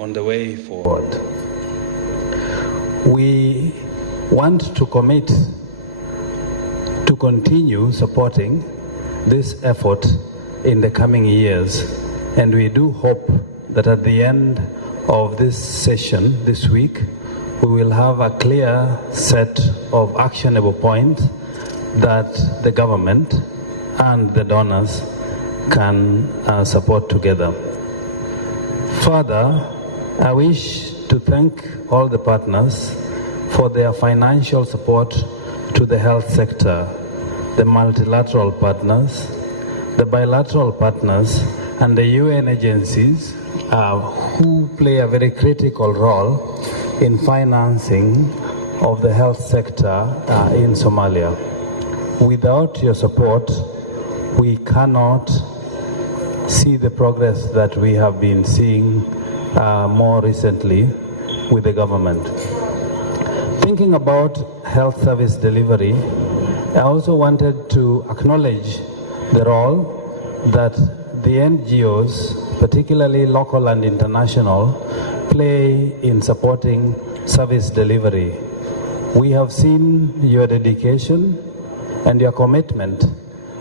on the way forward. We want to commit to continue supporting this effort in the coming years, and we do hope that at the end of this session this week, we will have a clear set of actionable points that the government and the donors can support together. Further, I wish to thank all the partners for their financial support to the health sector, the multilateral partners, the bilateral partners, and the UN agencies who play a very critical role in financing of the health sector in Somalia. Without your support, we cannot see the progress that we have been seeing more recently with the government. Thinking about health service delivery, I also wanted to acknowledge the role that the NGOs, particularly local and international, play in supporting service delivery. We have seen your dedication and your commitment,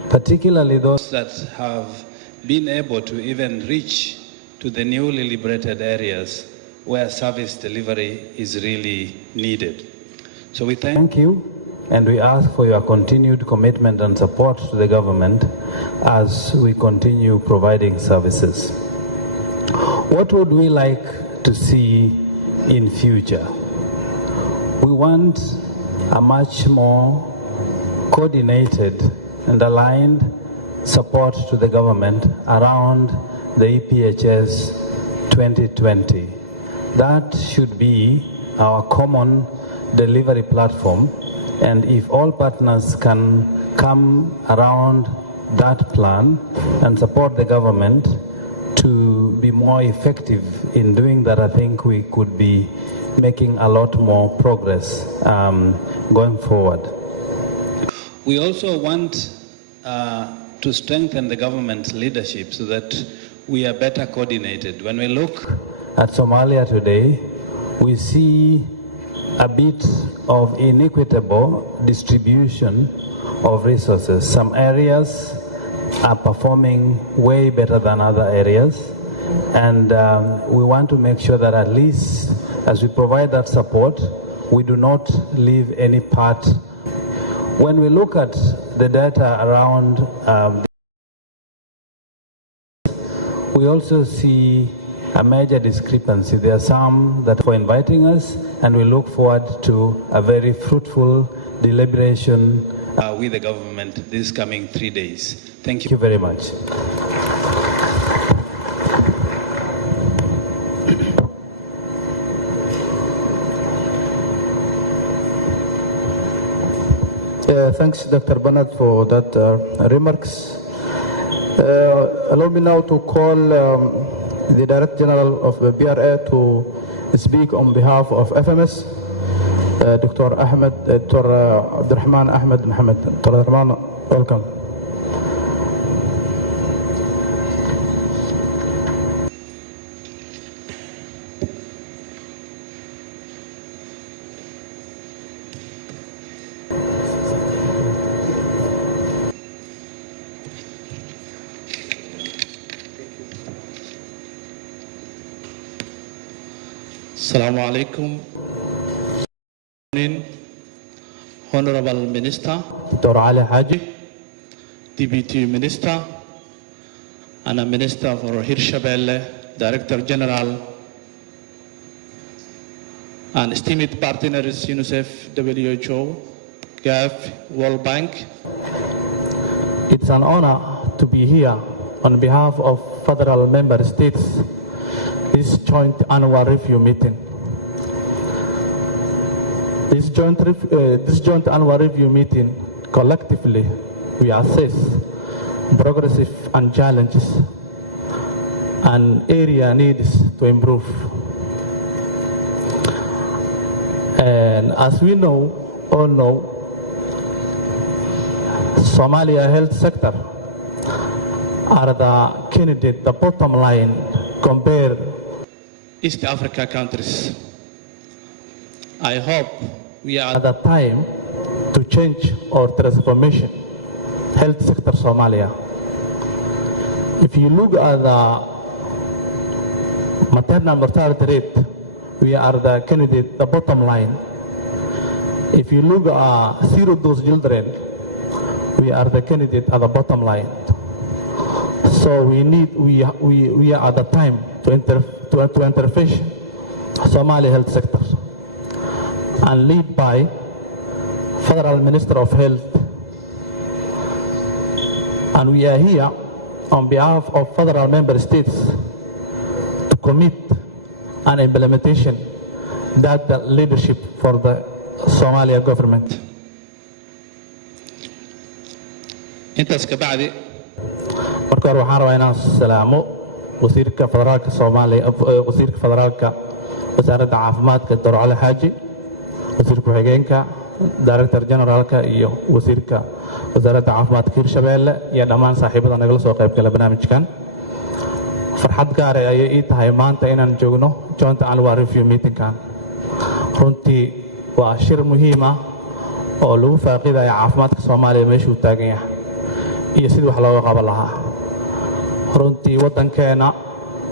particularly those that have been able to even reach to the newly liberated areas where service delivery is really needed. So we thank you, and we ask for your continued commitment and support to the government as we continue providing services. What would we like to see in future? We want a much more coordinated and aligned support to the government around the EPHS 2020. That should be our common delivery platform, and if all partners can come around that plan and support the government to be more effective in doing that, I think we could be making a lot more progress going forward. We also want to strengthen the government leadership so that we are better coordinated. When we look at Somalia today, we see a bit of inequitable distribution of resources. Some areas are performing way better than other areas, and we want to make sure that at least as we provide that support, we do not leave any part. When we look at the data around we also see a major discrepancy. There are some that for inviting us, and we look forward to a very fruitful deliberation with the government this coming 3 days. Thank you very much. Thanks, Dr. Bernard, for that remarks. Allow me now to call the Director General of the BRA to speak on behalf of FMS, Dr. Abdurrahman Ahmed Mohammed. Dr. Abdurrahman, welcome. Assalamu alaikum. Honorable Minister, Dr. Ali Haji, Deputy Minister, and a Minister for Hirshabelle, Director General, and esteemed partners UNICEF, WHO, GAF, World Bank. It's an honor to be here on behalf of federal member states, this joint annual review meeting. This joint annual review meeting, collectively, we assess progressive and challenges and area needs to improve. And as we all know, Somalia health sector are the bottom line compared East Africa countries. I hope we are at the time to change or transformation health sector Somalia. If you look at the maternal mortality rate, we are the candidate, the bottom line. If you look at zero dose children, we are the candidate at the bottom line. So we are at the time to intervention Somali health sector and lead by Federal Minister of Health. And we are here on behalf of federal member states to commit an implementation that the leadership for the Somalia government. intaas ka bacdi marka hore waxaan rabaa inaan salaamo wasiirka federaalka Soomaaliya wasiirka federaalka wasaaradda caafimaadka Dr. Ali Haji wasiirka ku-xigeenka director generalka iyo wasiirka wasaaradda caafimaadka Hirshabeelle iyo dhammaan saaxiibada nagala soo qayb gala barnaamijkan farxad gaar ah ayay ii tahay maanta inaan joogno joint annual review meeting-kan runtii waa shir muhiim ah oo lagu faaqiidayo caafimaadka Soomaaliya meeshuu taagan yahay iyo sidii wax looga qaban lahaa runtii waddankeena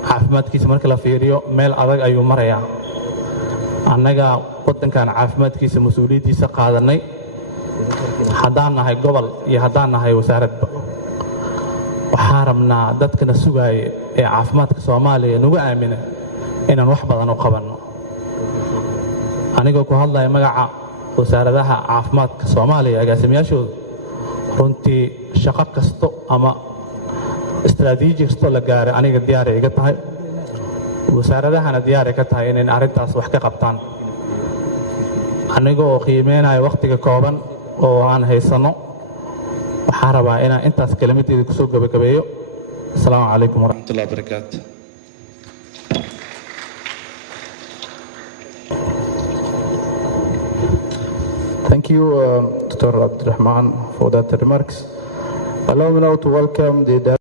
caafimaadkiisa marka la fiiriyo meel adag ayuu marayaa annaga waddankan caafimaadkiisa mas'uuliyadiisa qaadanay haddaan nahay gobol iyo haddaan nahay wasaaradba waxaan rabnaa dadkana sugaaya ee caafimaadka Soomaaliya nagu aamina inaan wax badan u qabanno anigoo ku hadlaya magaca wasaaradaha caafimaadka Soomaaliya agaasimayaashooda runtii shaqo kasto ama istaraatiiji kasto la gaaray aniga diyaar iga tahay wasaaradahana diyaar ka tahay inay arrintaas wax ka qabtaan anigoo qiimeynaya waqtiga kooban oo aan haysano waxaan rabaa inaan intaas kalimadeeda ku soo gabagabeeyo assalaamu calaykum warahmatullahi wabarakatuh. Thank you, Dr. Abdurrahman, for that remarks. Allow me now to welcome the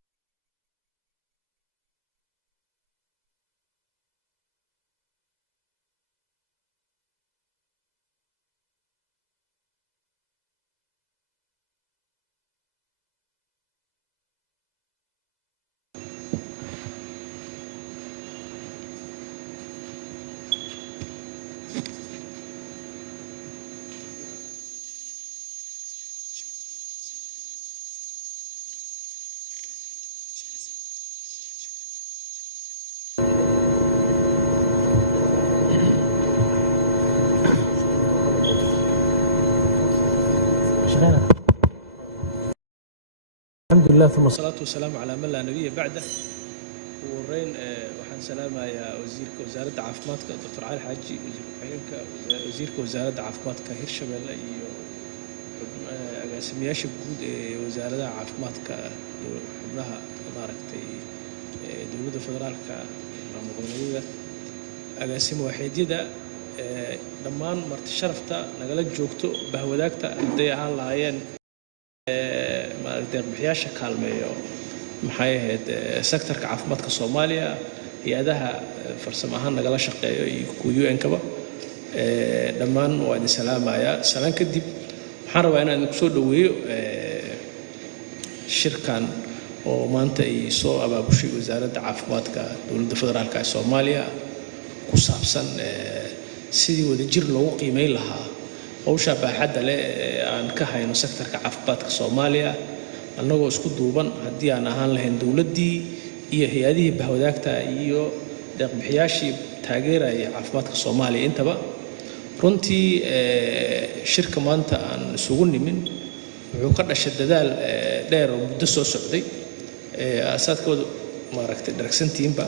الحمد لله ثم الصلاة والسلام على من لا نبي بعده ورين وحن سلام يا وزيرك وزارة عافمادك دكتور علي حاجي وزيرك وزارة عافمادك هيرشبيل iyo agaasimayaasha guud ee wasaaradda caafimaadka xubnaha maaragtay dowladda federaalka maamulgoboleedyada agaasimo waxeedyada dhammaan marti sharafta nagala joogto bahwadaagta haday ahaan lahaayeen deeq-bixiyaasha kaalmeeyo maxay ahayd sektorka caafimaadka Soomaaliya hay'adaha farsamo ahaan nagala shaqeeyo iyo kuwa UN-kaba dhammaan waa idin salaamaya salaan kadib waxaan rabaa inaan ku soo dhaweeyo shirkan oo maanta ay soo abaabushay wasaaradda caafimaadka dowladda federaalka ee Soomaaliya ku saabsan sidii wadajir loogu qiimeyn lahaa hawsha baaxadda leh aan ka hayno sektorka caafimaadka Soomaaliya annagoo isku duuban haddii aan ahaan lahayn dowladdii iyo hay'adihii bahwadaagta iyo deeq-bixiyaashii taageeraya caafimaadka Soomaaliya intaba runtii shirka maanta aan isugu nimin wuxuu ka dhashay dadaal dheer oo muddo soo socday aasaadkooda maaragtay daragsantiinba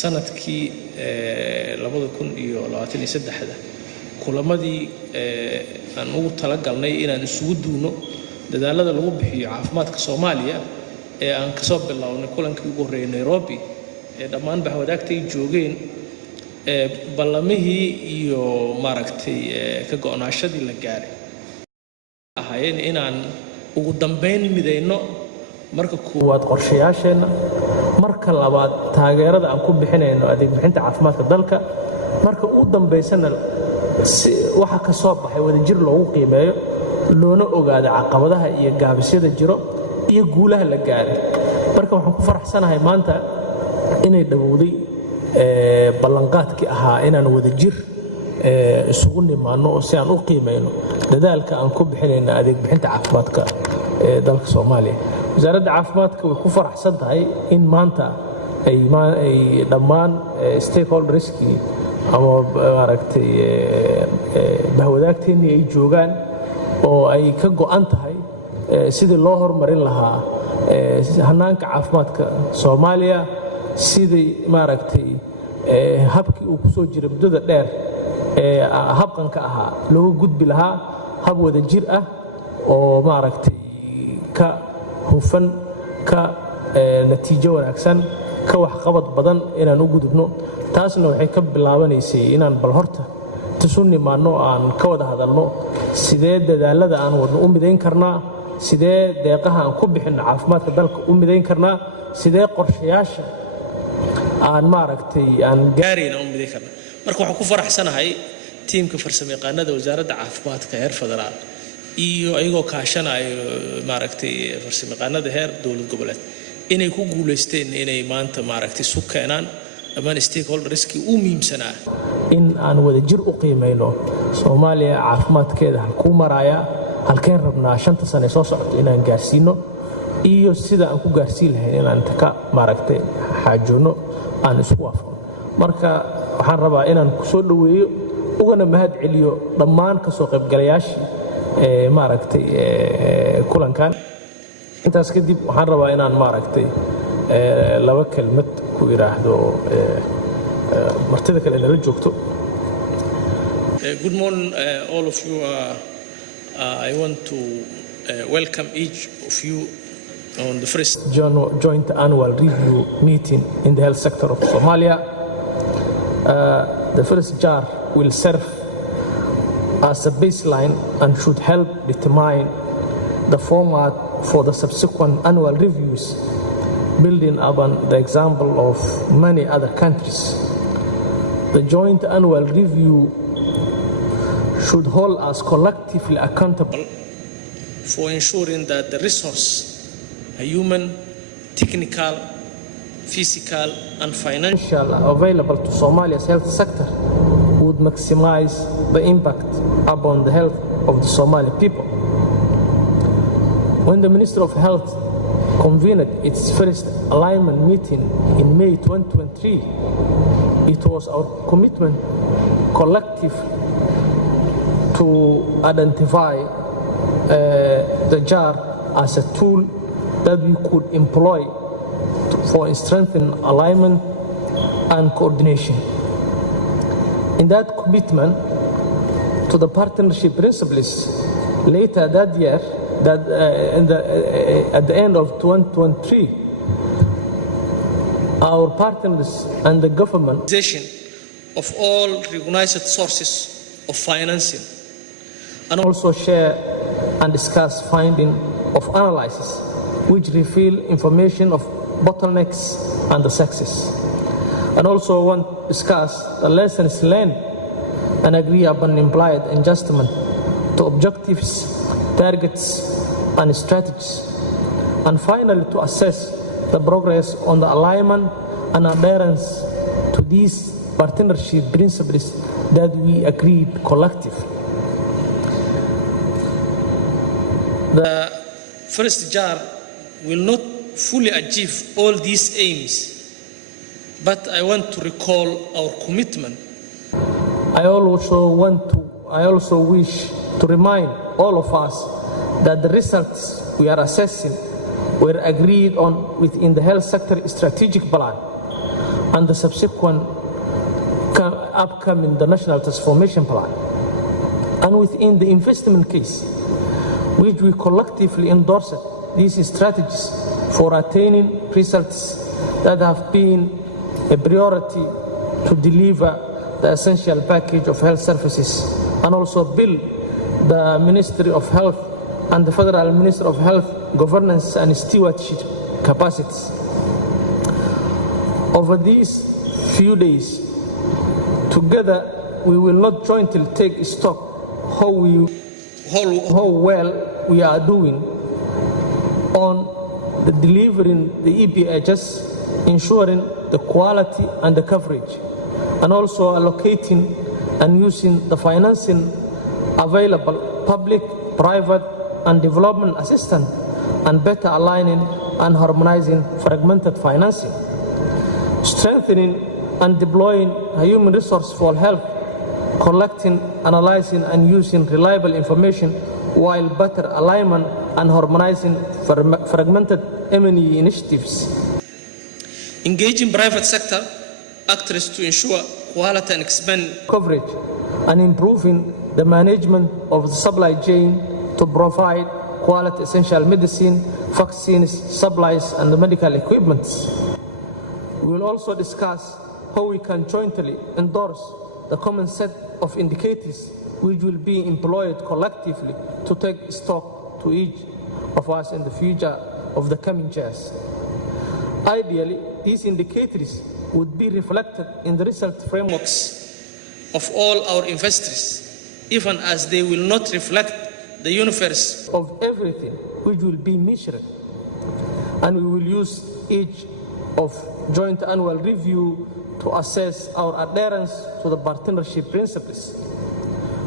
sanadkii 2023 kulamadii aan ugu talagalnay inaan isugu duuno dadaalada lagu bixiyo caafimaadka Soomaaliya ee aan ka soo bilownay kulankii ugu horeeyay Nairobi ee dhammaan bahwadaagtay joogeen ballamihii iyo maaragtay ka go'naashadii la gaaray ahayeen inaan ugu dambeyn midayno marka kuwaad qorshayaasheena marka labaad taageerada aan ku bixinayno adeeg bixinta caafimaadka dalka, marka ugu dambaysana waxa ka soo baxay wadajir loogu qiimeeyo, loona ogaado caqabadaha iyo gaabisyada jiro iyo guulaha la gaaray. marka waxaan ku faraxsanahay maanta inay dhawowday ballanqaadkii ahaa inaan wadajir isugu nimaano oo si aan u qiimeyno dadaalka aan ku bixinayno adeeg bixinta caafimaadka ee dalka Soomaaliya. wasaaradda caafimaadka way ku faraxsan tahay in maanta ay dhammaan stakeholderskii ama maaragtay bahwadaagteennii ay joogaan oo ay ka go'an tahay sidii loo horumarin lahaa hannaanka caafimaadka Soomaaliya, sidii maaragtay habkii uu ku soo jiray muddada dheer habqanka ahaa looga gudbi lahaa hab wadajir ah oo maaragtay ka hufan, ka natiijo wanaagsan, ka waxqabad badan inaan u gudubno. taasna waxay ka bilaabanaysay inaan bal horta isu nimaanno aan ka wada hadalno sidee dadaalada aan wadno u midayn karnaa, sidee deeqaha aan ku bixinno caafimaadka dalka u midayn karnaa, sidee qorshayaasha aan maaragtay aan gaarayna u midayn karnaa. marka waxaan ku faraxsanahay tiimka farsamayaqaanada wasaaradda caafimaadka heer federaal iyo ayagoo kaashanayo maaragtay farsamayaqaanada heer dowlad goboleed inay ku guuleysteen inay maanta maaragtay isu keenaan dhammaan stakeholderskii u muhiimsanaa in aan wadajir u qiimeyno Soomaaliya caafimaadkeeda halkuu maraya, halkeen rabnaa 5 sano soo socota inaan gaarsiino, iyo sida aan ku gaarsiin lahayn inaan ka maaragtay xaajoono aan isku waafaqno. marka waxaan rabaa inaan ku soo dhaweeyo ugana mahad celiyo dhammaan ka soo qaybgalayaashii maaragtay kulankan. intaas kadib waxaan rabaa inaan maaragtay laba kelmad ku iraahdo martida kale inala joogto. Good morning all of you. I want to welcome each of you on the first joint annual review meeting in the health sector of Somalia. The first JAR will serve as a baseline and should help determine the format for the subsequent annual reviews, building upon the example of many other countries. The joint annual review should hold us collectively accountable for ensuring that the resource, human, technical, physical and financial available to Somalia's health sector would maximize the impact upon the health of the Somali people. When the Minister of Health convened its first alignment meeting in May 2023, it was our commitment collective to identify the JAR as a tool that we could employ for strengthening alignment and coordination. In that commitment to the partnership principles, later that year, at the end of 2023, our partners and the government of all recognized sources of financing, and also share and discuss findings of analysis which reveal information of bottlenecks and the success, and also want to discuss the lessons learned and agree upon implied adjustment to objectives, targets and strategies, and finally to assess the progress on the alignment and adherence to these partnership principles that we agreed collectively. The first JAR will not fully achieve all these aims, but I want to recall our commitment. I also wish to remind all of us that the results we are assessing were agreed on within the health sector strategic plan and the subsequent upcoming the National Transformation Plan, and within the investment case, which we collectively endorsed these strategies for attaining results that have been a priority to deliver the essential package of health services and also build the Ministry of Health and the Federal Minister of Health governance and stewardship capacities. Over these few days, together we will not jointly take stock how well we are doing on the delivering the EPHS, ensuring the quality and the coverage, and also allocating and using the financing available, public, private, and development assistance, and better aligning and harmonizing fragmented financing, strengthening and deploying human resource for health, collecting, analyzing, and using reliable information, while better alignment and harmonizing fragmented M&E initiatives. Engaging private sector actors to ensure quality and expand coverage, and improving the management of the supply chain to provide quality essential medicine, vaccines, supplies, and the medical equipments. We will also discuss how we can jointly endorse the common set of indicators which will be employed collectively to take stock to each of us in the future of the coming years. Ideally, these indicators would be reflected in the result frameworks of all our investors, even as they will not reflect the universe of everything which will be measured. And we will use each of joint annual review to assess our adherence to the partnership principles.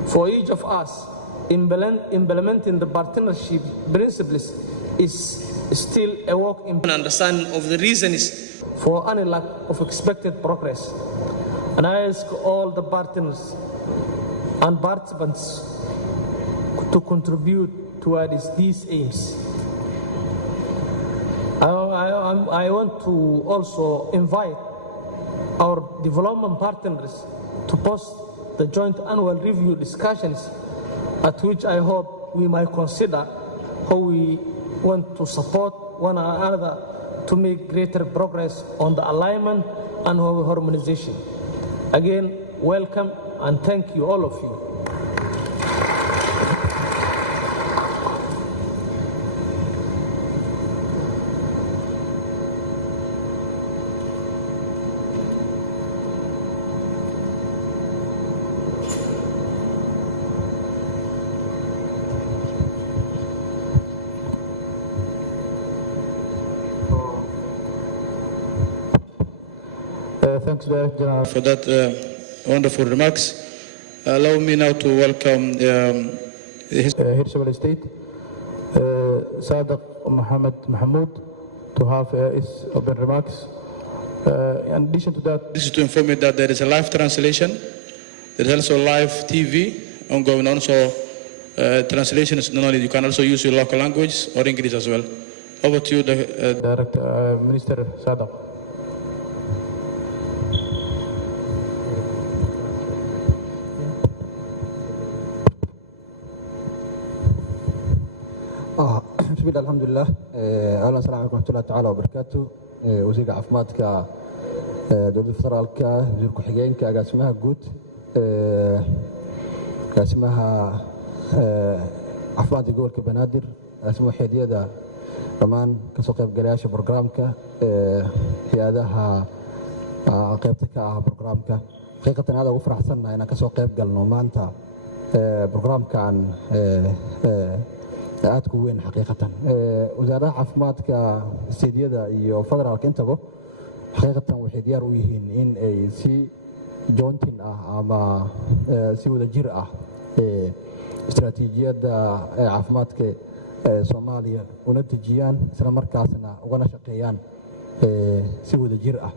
For each of us, implementing the partnership principles is still a work in understanding of the reasons for any lack of expected progress. And I ask all the partners and participants to contribute towards these aims. I want to also invite our development partners to post the joint annual review discussions, at which I hope we might consider how we want to support one another to make greater progress on the alignment and harmonization. Again, welcome and thank you, all of you. Thanks, Director. For that wonderful remarks. Allow me now to welcome Hirshabelle State, Sadiq Mohammed Mahmoud, to have his open remarks. In addition to that, this is to inform you that there is a live translation. There is also live TV ongoing. Also, translation is not only, you can also use your local language or English as well. Over to you, Director, Minister Sadiq. بسم الله الحمد لله اهلا وسهلا عليكم ورحمه الله تعالى وبركاته وزير caafimaadka dowladda federaalka wasiir ku-xigeenka agaasimaha guud agaasimaha caafimaadka gobolka banaadir agaasimaha xeediyada dhammaan ka soo qaybgalayaasha barnaamijka hay-adaha qaybta ka ah barnaamijka xaqiiqatan aad ugu faraxsanahay inaan ka soo qayb galno maanta barnaamijkan aad ku weyn xaqiiqatan wasaaradda caafimaadka steediyada iyo federaalka intaba xaqiiqatan waxay diyaar u yihiin in ay si joontin ah ama si wada jir ah istaraatiijiyadda caafimaadka Soomaaliya una dejiyaan isla markaasna ugana shaqeeyaan si wada jir ah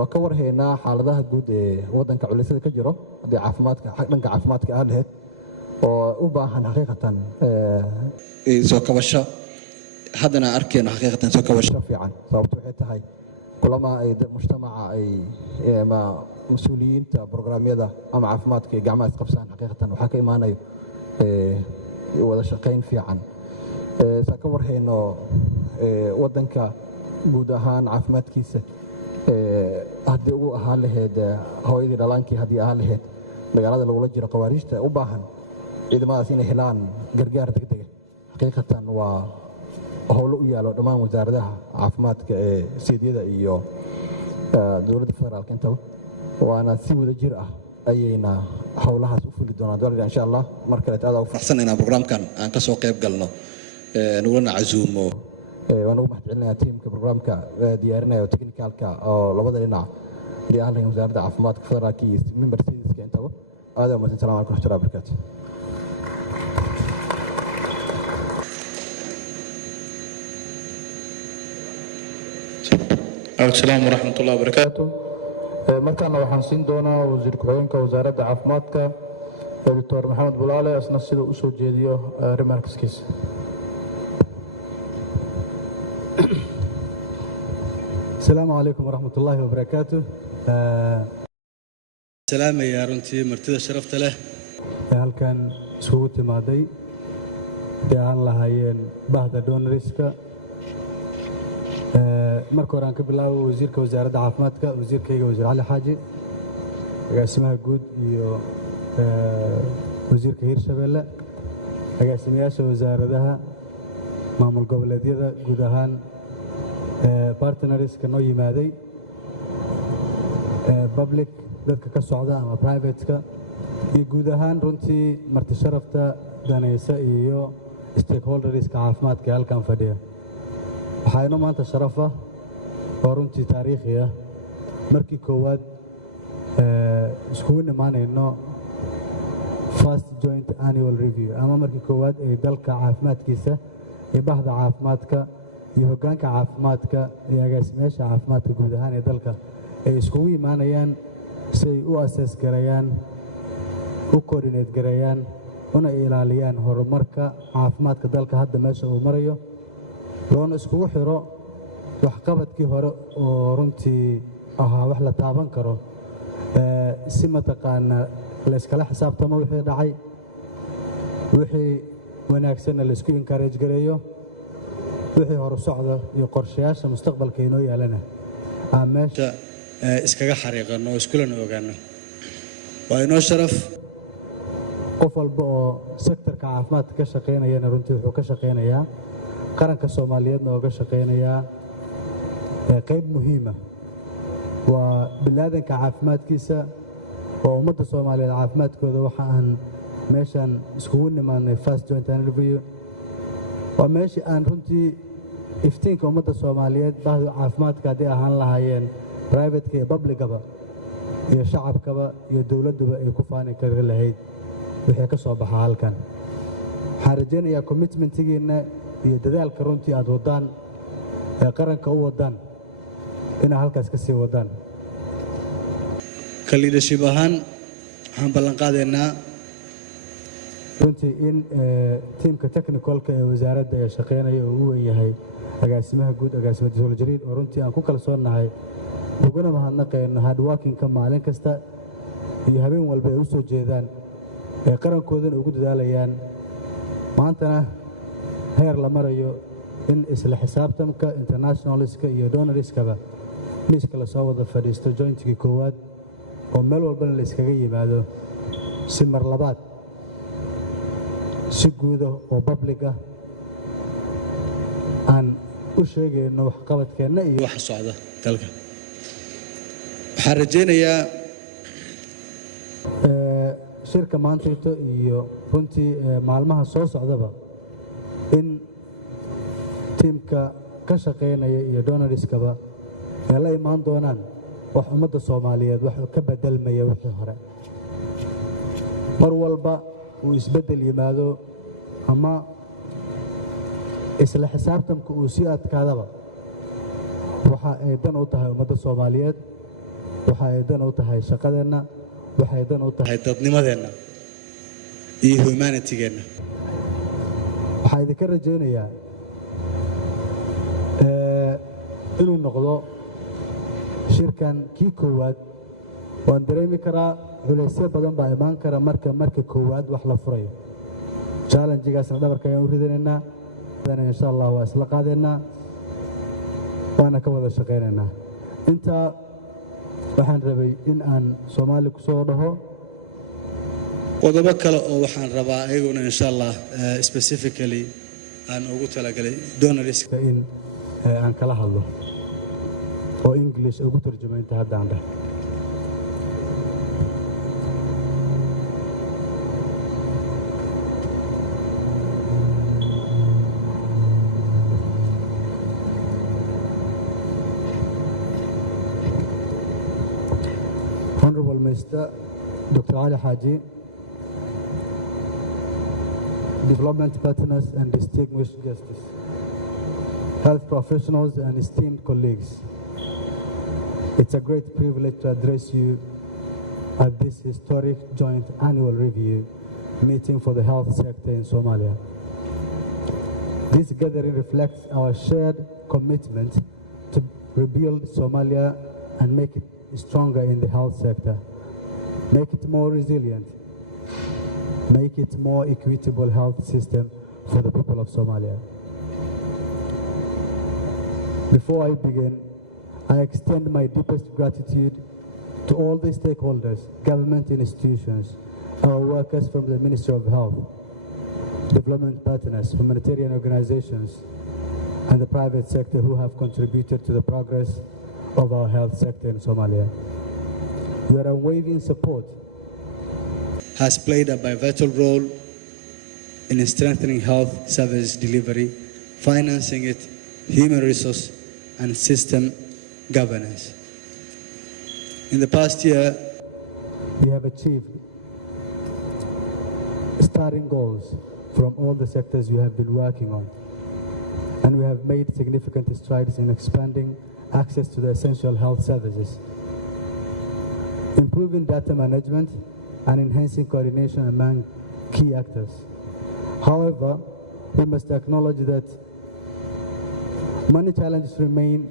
waa ka warhaynaa xaaladaha guud ee waddanka culisyada ka jiro haddii caafimaadka dhanka caafimaadka ah lahayd oo u baahan xaqiiqatan soo kabasho haddana arkayno xaqiiqatan soo kabasho fiican sababtu waxay tahay kulama ay mujtamaca ay ama mas'uuliyiinta barnaamijyada ama caafimaadka ay gacmaha isqabsaan xaqiiqatan waxaa ka imaanayo wada shaqayn fiican saa ka warhayno waddanka guud ahaan caafimaadkiisa haddii ugu ahaan lahayd hooyadii dhalaankii haddii ahaan lahayd dagaalada lagula jiro khawaarijta u baahan ciidamadaas inay helaan gargaar degdega xaqiiqatan waa howlo u yaalo dhammaan wasaaradaha caafimaadka ee steediyada iyo dowladda federaalka intaba waana si wada jir ah ayayna howlahaas u fuli doonaan dowladda insha Allah mar kale aad ugu faraxsan inaan barnaamijkan aan ka soo qayb galno nugulana casuumo waan ugu mahadcelinayaa tiimka barnaamijka diyaarinaya technicalka oo labada dhinac diyaarinayo wasaaradda caafimaadka federaalka iyo memberska intaba aad u mahadsan salaam alaykum wa rahmatullahi wa barakatuh السلام ورحمة الله وبركاته. markaana waxaan siin doonaa wasiir ku-xigeenka wasaaradda caafimaadka Dr. Maxamed Bulaale asna sida uu soo jeediyo remarkskiisa. السلام عليكم ورحمة الله وبركاته. سلام يا رنتي مرتدى شرفت له. هل كان سوت مادي دهان لهاين بعد دونريسكا marka hore aan ka bilaabo wasiirka wasaaradda caafimaadka wasiirkayga wasiir cali xaaji agaasimaha guud iyo wasiirka hirshabeelle agaasimayaasha wasaaradaha maamul goboleedyada guud ahaan partnerska noo yimaaday public dadka ka socda ama privateka iyo guud ahaan runtii marti sharafta danaysa iyo stakeholderska caafimaadka halkan fadhiya waxaa inoo maanta sharaf ah oo runtii taariikhi ah markii koowaad iskugu nimaanayno first joint annual review ama markii koowaad ee dalka caafimaadkiisa iyo bahda caafimaadka iyo hoggaanka caafimaadka iyo agaasimayaasha caafimaadka guud ahaan ee dalka ay iskugu imaanayaan si ay u asees gareeyaan u coordinate gareeyaan una ilaaliyaan horumarka caafimaadka dalka hadda meesha uu marayo loona iskugu xiro waxqabadkii hore oo runtii ahaa wax la taaban karo si mataqaana la iskala xisaabtamo wixii dhacay wixii wanaagsanna la isku encourage gareeyo wixii hor socda iyo qorshayaasha mustaqbalka inoo yaalana aan meesha iskaga xariiqano oo iskulana ogaano waa inoo sharaf qof walba oo sektorka caafimaadka ka shaqaynayana runtii wuxuu ka shaqaynayaa qaranka Soomaaliyeedna oo ka shaqaynayaa qayb muhiima waa bilaadanka caafimaadkiisa oo ummadda Soomaaliyeed caafimaadkooda waxa aan meeshan iskugu nimaanay first joint annual review waa meeshii aan runtii iftiinka ummadda Soomaaliyeed bahda caafimaadka haddii ahaan lahaayeen private iyo publicaba iyo shacabkaba iyo dowladduba ay ku faani kari lahayd wixii ka soo baxa halkan waxaan rajaynayaa commitmentigiina iyo dadaalka runtii aad wadaan ee qaranka u wadaan inay halkaas ka sii wadaan ka leadership ahaan waxaan ballan qaadaynaa runtii in tiimka technicalka ee wasaaradda ee shaqaynaya uu u weyn yahay agaasimaha guud agaasima Dr. Jariir oo runtii aan ku kalsoonahay uguna mahadnaqayno hardworking-ka maalin kasta iyo habeen walba ay u soo jeedaan ee qarankoodana ugu dadaalayaan maantana heer la marayo in isla xisaabtanka internationaliska iyo donoriskaba miiska la soo wada fadhiisto jointigii koowaad oo meel walbana la iskaga yimaado si mar labaad si guuda oo public ah aan u sheegayno waxqabadkeenna iyo wax socda dalka waxaan rajaynayaa shirka maantayto iyo runtii maalmaha soo socdaba in tiimka ka shaqaynaya iyo donoriskaba ay la imaan doonaan wax ummadda Soomaaliyeed wax ka bedelmaya wixii hore mar walba uu isbedel yimaado ama isla xisaabtanka uu sii adkaadaba waxa ay dan u tahay ummadda Soomaaliyeed waxa ay dan u tahay shaqadeenna waxa ay dan u tahay dadnimadeenna iyo humanity-geenna waxaan idinka rajaynayaa inuu noqdo shirkan kii koowaad waan dareemi karaa culaysyo badan baa imaan kara marka koowaad wax la furayo challenge-gaasna dhabarka ayaan u ridanaynaa insha Allah waa isla qaadaynaa waana ka wada shaqaynaynaa intaa waxaan rabay in aan Soomaali ku soo dhaho qodobo kale oo waxaan rabaa ayaguna insha Allah specifically aan ugu talagalay donoriska in aan kala hadlo oo English ugu tarjumaynta haddaan dhah. Honorable Mr. Dr. Ali Haji, development partners and distinguished guests, health professionals and esteemed colleagues. It's a great privilege to address you at this historic joint annual review meeting for the health sector in Somalia. This gathering reflects our shared commitment to rebuild Somalia and make it stronger in the health sector, make it more resilient, make it more equitable health system for the people of Somalia. Before I begin, I extend my deepest gratitude to all the stakeholders, government institutions, our workers from the Ministry of Health, development partners, humanitarian organizations, and the private sector who have contributed to the progress of our health sector in Somalia. Your unwavering support has played a pivotal role in strengthening health service delivery, financing it, human resource, and system governance. In the past year, we have achieved starting goals from all the sectors you have been working on, and we have made significant strides in expanding access to the essential health services, improving data management, and enhancing coordination among key actors. However, we must acknowledge that many challenges remain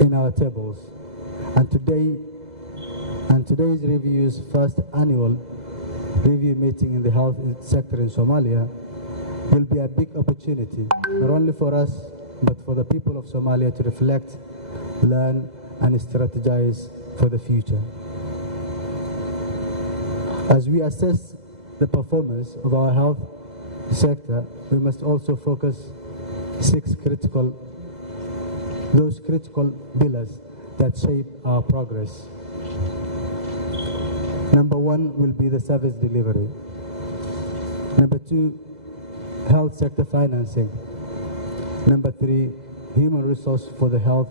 in our tables, and today's review's first annual review meeting in the health sector in Somalia will be a big opportunity, not only for us, but for the people of Somalia to reflect, learn, and strategize for the future. As we assess the performance of our health sector, we must also focus those critical pillars that shape our progress. Number one will be the service delivery. Number two, health sector financing. Number three, human resource for the health.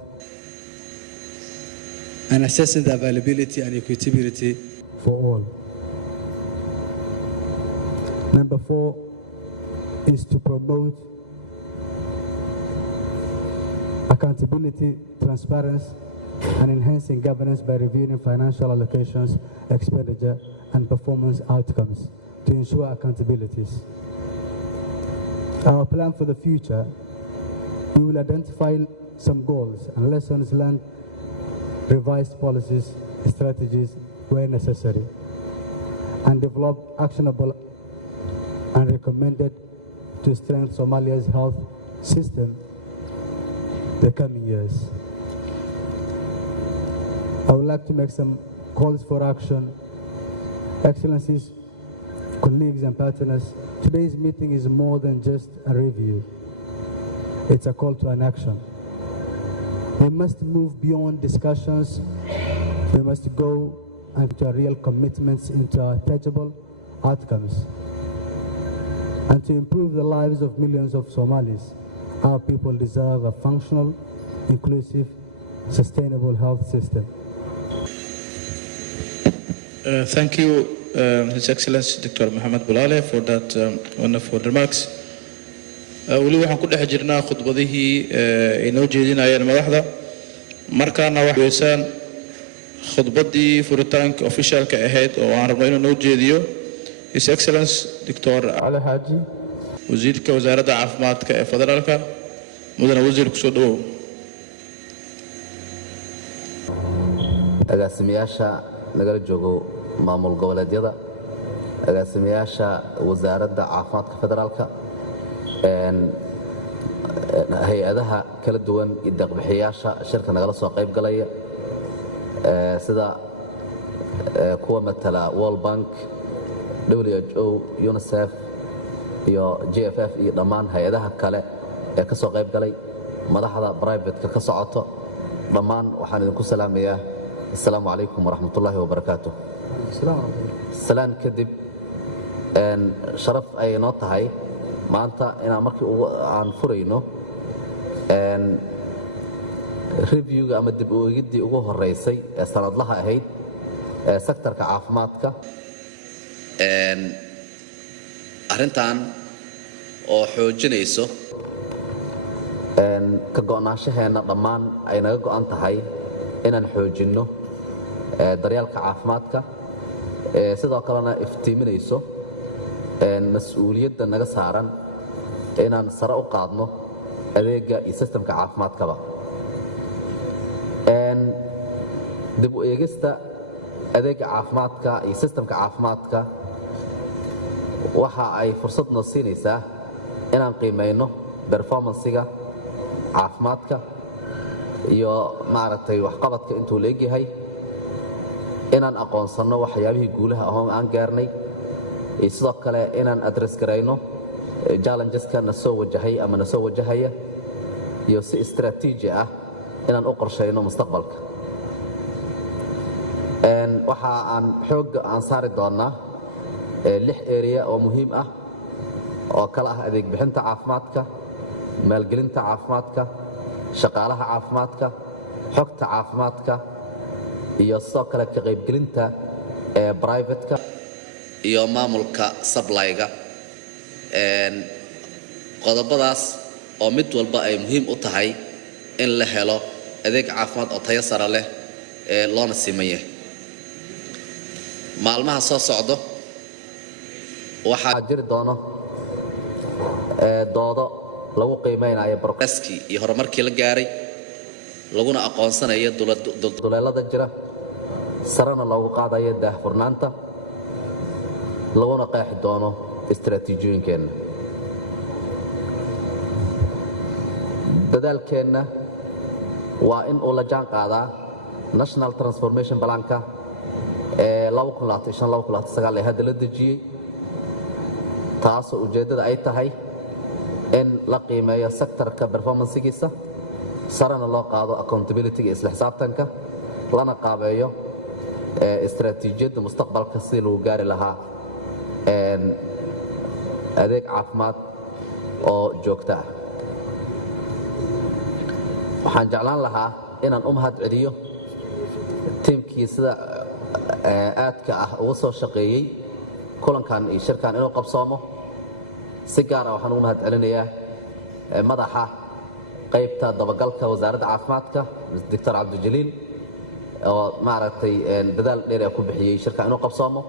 And assessing the availability and equitability for all. Number four is to promote accountability, transparency, and enhancing governance by reviewing financial allocations, expenditure, and performance outcomes to ensure accountabilities. Our plan for the future, we will identify some goals and lessons learned, revise policies, strategies where necessary, and develop actionable and recommended to strengthen Somalia's health system the coming years. I would like to make some calls for action. Excellencies, colleagues and partners, today's meeting is more than just a review. It's a call to an action. We must move beyond discussions. We must go into real commitments, into tangible outcomes. And to improve the lives of millions of Somalis, our people deserve a functional, inclusive, sustainable health system. Thank you, His Excellency Dr. Mohamed Bulale, for that wonderful remarks. weli waxaan ku dhex jirnaa khudbadihii ay noo jeedinayeen madaxda markaana wax weysaan khudbadii furitaanka officialka ahayd oo aan rabno inuu noo jeediyo His Excellency Dr. Ali Haji, wasiirka wasaaradda caafimaadka ee federaalka mudane wasiir ku soo dhawow. agaasimayaasha nagala joogo maamul goboleedyada, agaasimayaasha wasaaradda caafimaadka federaalka, hay-adaha kala duwan iyo deeq-bixiyayaasha shirka nagala soo qayb galaya sida kuwa matala World Bank, WHO, UNICEF iyo GFF iyo dhammaan hay-adaha kale ee ka soo qayb galay, madaxda private-ka ka socoto dhammaan waxaan idinku salaamayaa assalaamu calaykum waraxmatullaahi wabarakaatuh. salaan kadib sharaf ay noo tahay maanta inaan markii aan furayno reviewga ama dib u eegiddii ugu horeysay ee sanadlaha ahayd ee sektorka caafimaadka. arrintan oo xoojinayso ka go'naanshaheena dhammaan ay naga go'an tahay inaan xoojinno daryeelka caafimaadka, sidoo kalena iftiiminayso mas'uuliyadda naga saaran inaan sare u qaadno adeegga iyo sistemka caafimaadkaba. dib u eegista adeegga caafimaadka iyo sistemka caafimaadka waxa ay fursad noo siinaysaa inaan qiimayno performancega caafimaadka iyo maaragtay waxqabadka intuu la egyahay, inaan aqoonsanno waxyaabihii guulaha ahoon aan gaarnay, iyo sidoo kale inaan address garayno challengeska na soo wajahay ama na soo wajahaya, iyo si istaraatiiji ah inaan u qorshayno mustaqbalka. waxa aan xoogga aan saari doonnaa 6 area oo muhiim ah oo kala ah adeeg bixinta caafimaadka, maalgelinta caafimaadka, shaqaalaha caafimaadka, xogta caafimaadka, iyo sidoo kale ka qaybgelinta privateka iyo maamulka supply-ga. qodobadaas oo mid walba ay muhiim u tahay in la helo adeeg caafimaad oo tayo sare leh loona simaye. maalmaha soo socdo waxaa jiri doono doodo lagu qiimeynayo progresskii iyo horumarkii la gaaray, laguna aqoonsanayo duleelada jira, sarena loogu qaadayo daahfurnaanta, laguna qeexi doono istaraatiijiyooyinkeenna. dadaalkeenna waa in uu la jaan qaadaa national transformation planka ee 2025-2029 ee hadda la dejiyey, taasoo ujeeddada ay tahay in la qiimeeyo sektorka performancegiisa, sarena loo qaado accountability-ga isla xisaabtanka, lana qaabeeyo istaraatiijiyadda mustaqbalka sidii lagu gaari lahaa adeeg caafimaad oo joogto ah. waxaan jeclaan lahaa inaan u mahad celiyo tiimkii sida aadka ah uga soo shaqeeyey kulankan iyo shirkan inuu qabsoomo. si gaar ah waxaan ugu mahad celinayaa madaxa qaybta dabagalka wasaaradda caafimaadka Dr. Cabdijaliil oo maaragtay dadaal dheer ku bixiyey shirkan inuu qabsoomo.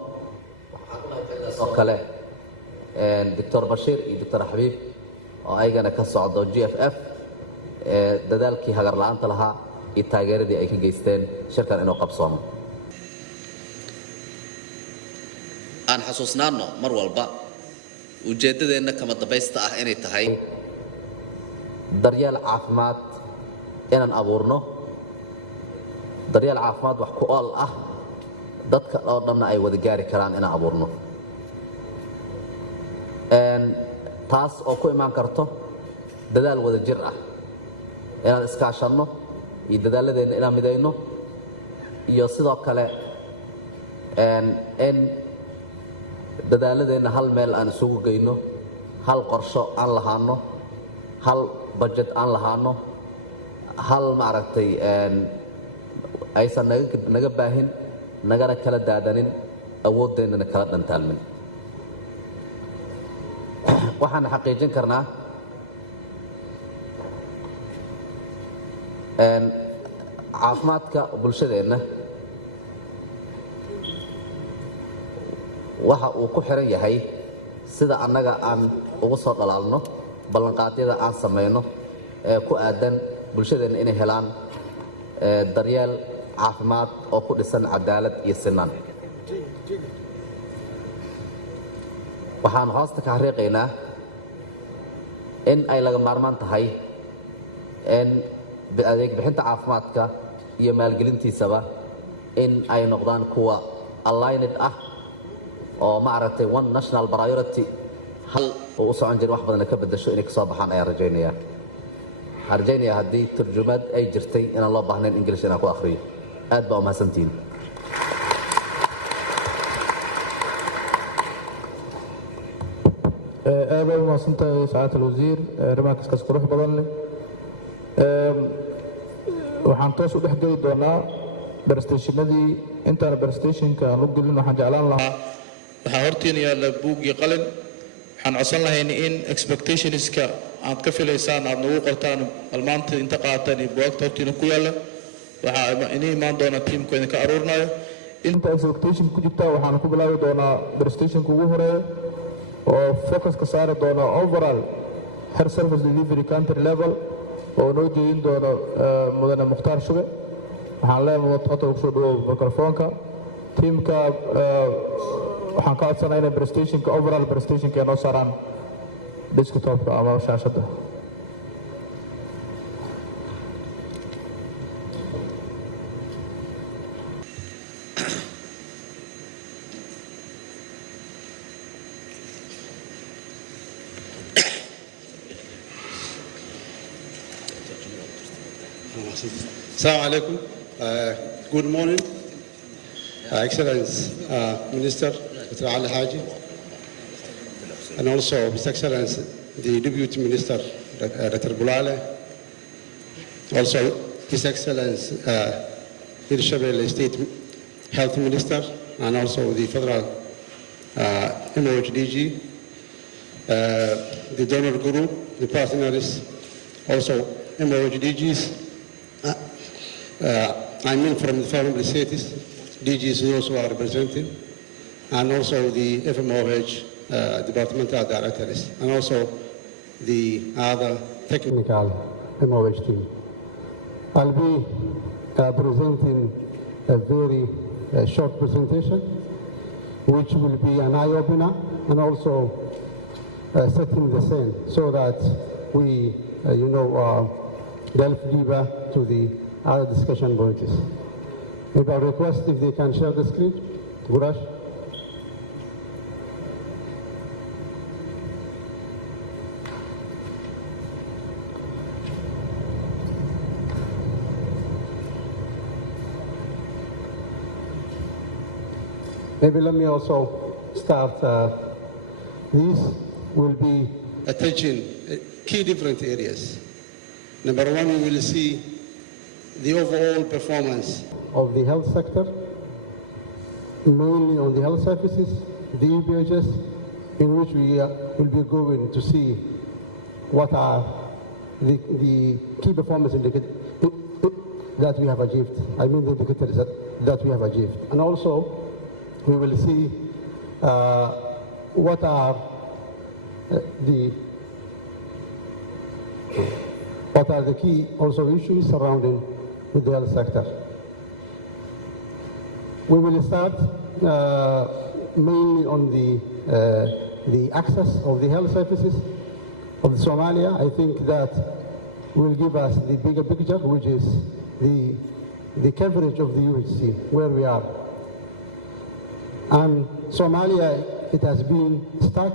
waxaan u mahad celinayaa sidoo kale Dr. Bashiir iyo Dr. Xabiib oo ayagana ka socdo GFF dadaalkii hagar la'aanta lahaa iyo taageeradii ay ka geysteen shirkan inuu qabsoomo. aan xasuusnaano mar walba ujeeddadeenna kama dambaysta ah inay tahay daryeel caafimaad inaan abuurno, daryeel caafimaad wax ku ool ah dadka oo dhanna ay wada gaari karaan inaan abuurno. taas oo ku imaan karto dadaal wada jir ah, inaan iskaashanno iyo dadaaladeenna inaan midayno, iyo sidoo kale in dadaaladeenna hal meel aan isugu geyno, hal qorsho aan lahaano, hal budget aan lahaano, hal maaragtay aysan naga baahin, nagana kala daadanin, awoodeennana kala dhantaalmin. waxaan xaqiijin karnaa caafimaadka bulshadeenna waxa uu ku xiran yahay sida annaga aan ugu soo dhalaalno ballanqaadyada aan samayno ee ku aadan bulshadeenna inay helaan daryeel caafimaad oo ku dhisan cadaalad iyo sinaan. waxaan hoosta ka xariiqaynaa in ay laga maarmaan tahay in adeeg bixinta caafimaadka iyo maalgelintiisaba in ay noqdaan kuwa aligned ah oo maaragtay one national priority hal oo u socon jira wax badan ka bedasho inay ka soo baxaan ayaan rajaynayaa. waxaan rajaynayaa haddii turjumaad ay jirtay inaan loo baahnayn English inaan ku akhriyo. aad baa u mahadsantihiin. aad u mahadsantahay saacadda alwasiir remarkaskaas qurux badan leh. waxaan toos u dhex geli doonaa barstationadii intaan barstationka aan u gelin waxaan jeclaan lahaa waxaa hortiina yaalla buug iyo qalin waxaan codsan lahayn in expectationska aad ka filaysaan aad nagu qortaan almaanta inta qaataan iyo buugta hortiina ku yaalla waxaa inay imaan doona tiimku idinka aruurinayo inta expectation ku jirta waxaan ku bilaabi doonaa barstationka ugu horeeya oo focus ka saari doona overall health service delivery country level oo noo jeedin doono mudane mukhtaar shube. waxaan leenahay wata ugu soo dhawow mikrofoonka tiimka. waxaan ka codsanaa inay barstationka overall barstationka noo saaraan desktopka ama shaashadda. Assalamu alaikum. Good morning, Excellence Minister Dr. Ali Haji, and also His Excellence the Deputy Minister Dr. Bulale, also His Excellence Hirshabelle State Health Minister, and also the Federal MOHDG, the donor group, the partners, also MOHDGs. I mean from the family cities, DGs who also are represented, and also the FMOH departmental directors, and also the other technical MOH team. I'll be presenting a very short presentation, which will be an eye-opener and also setting the scene so that we, delve deeper to the other discussion points. If I request if they can share the screen, Gurash. Maybe let me also start. These will be attention key different areas. Number one, we will see the overall performance of the health sector, mainly on the health services, the EBHS, in which we will be going to see what are the key performance indicators that we have achieved. I mean the indicators that we have achieved. And also, we will see what are the key also issues surrounding with the health sector. We will start mainly on the access of the health services of Somalia. I think that will give us the bigger picture, which is the coverage of the UHC, where we are. And Somalia, it has been stuck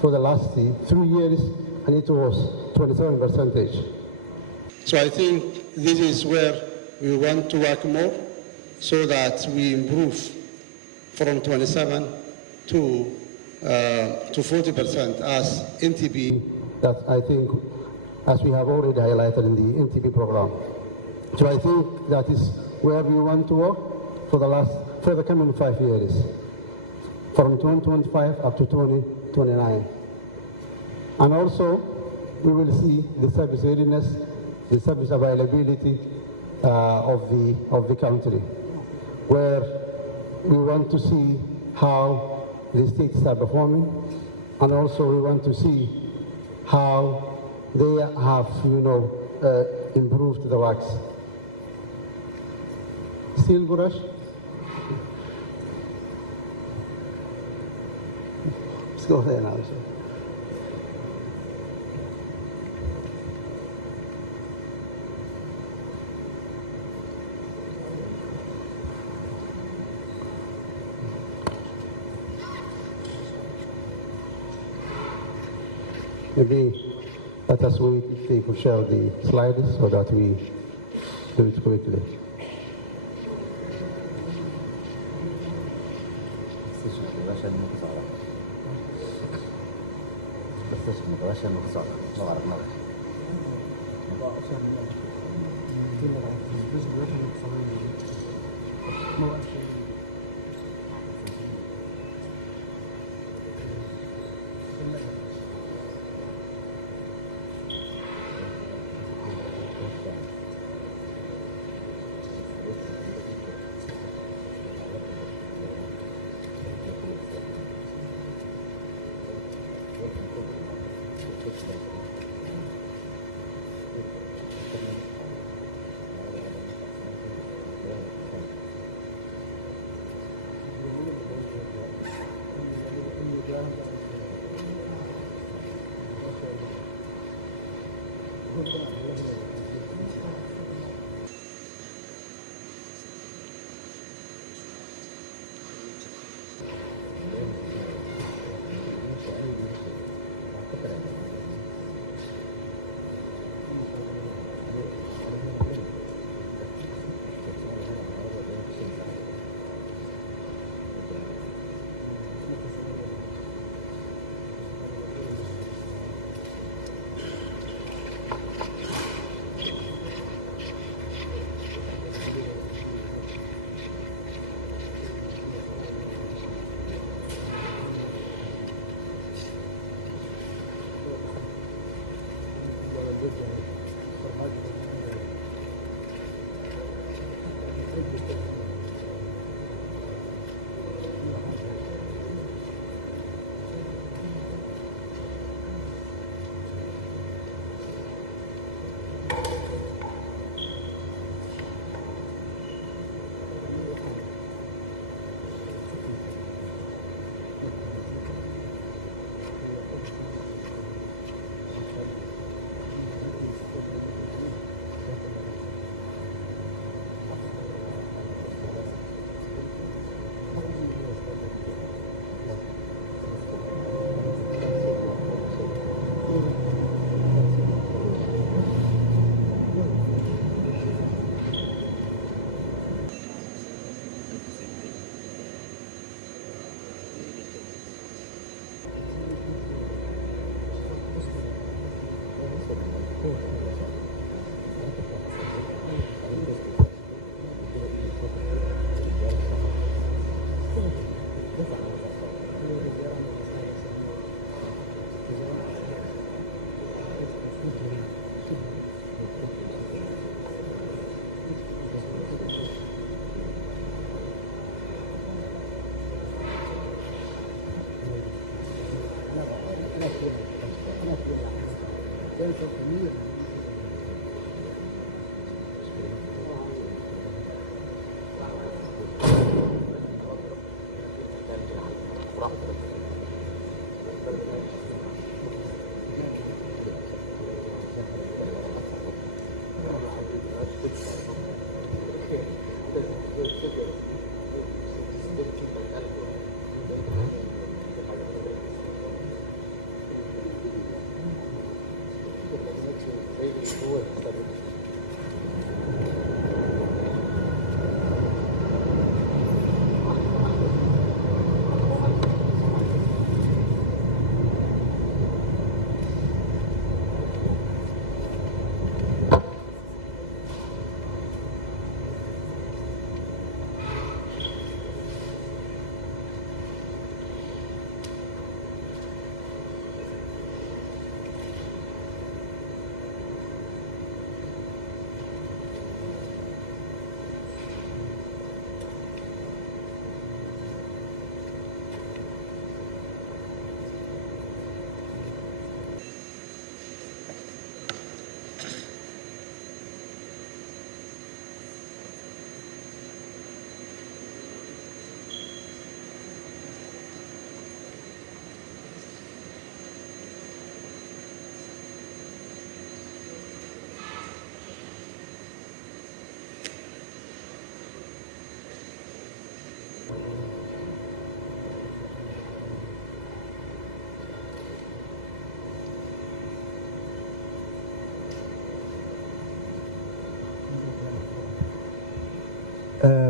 for the last 3 years, and it was 27%. So I think this is where we want to work more so that we improve from 27 to 40% as NTB. That I think, as we have already highlighted in the NTB program. So I think that is where we want to work for the coming 5 years, from 2025 up to 2029. And also, we will see the service readiness, the service availability of the country, where we want to see how the states are performing, and also we want to see how they have, improved the works. Still, Gurash? Let's go there now. Maybe Let us wait if they could share the slides so that we do it quickly.